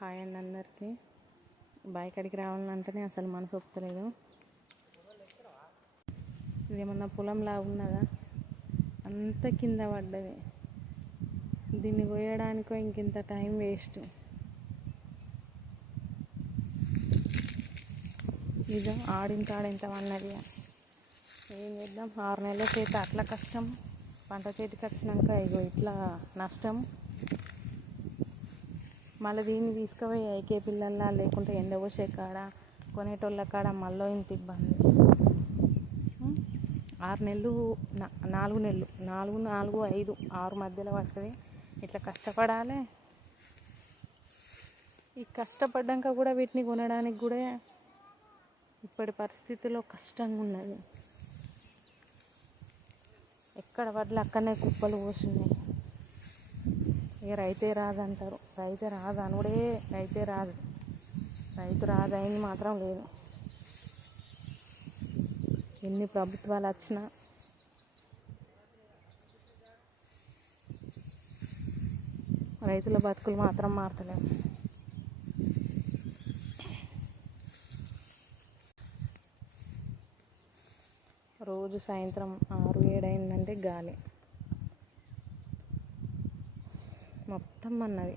Hi అండి అందరికీ. Bye కాడికి రావాలంటేనే అసలు మనసు ఒప్పుతలేదు. ఇదేమన్నా పొలంలా ఉన్నదా, అంత కింద పడ్డది. దీన్ని కోయడానికో ఇంకింత టైం వేస్ట్. ఇదో ఆడింత అన్నది. ఏం చేద్దాం, 6 నెలల చేతి అట్లా కష్టం, పంట చేతికి వచ్చినాక ఇగో ఇట్లా నష్టం. మళ్ళీ దీన్ని తీసుకుపోయి ఐకే పిల్లల్లా లేకుంటే ఎండబోసే కాడ కొనేటోళ్ళ కాడ మళ్ళీ ఇంత ఇబ్బంది. 6 నెలలు 4 నెలలు 4, 5, 6 మధ్యలో పడుతుంది. ఇట్లా కష్టపడాలి. ఈ కష్టపడ్డాక కూడా వీటిని కొనడానికి కూడా ఇప్పటి పరిస్థితుల్లో కష్టంగా ఉన్నది. ఎక్కడ వడ్లు అక్కడనే కుప్పలు పోసినాయి. ఇక రైతే రాదు అంటారు. రైతే రాదు అనుడే, రైతే రాదు. రైతు రాజైంది మాత్రం లేదు. ఎన్ని ప్రభుత్వాలు వచ్చినా రైతుల బతుకులు మాత్రం మారతలేవు. రోజు సాయంత్రం 6, 7 అయిందంటే గాలి మొత్తం అన్నది.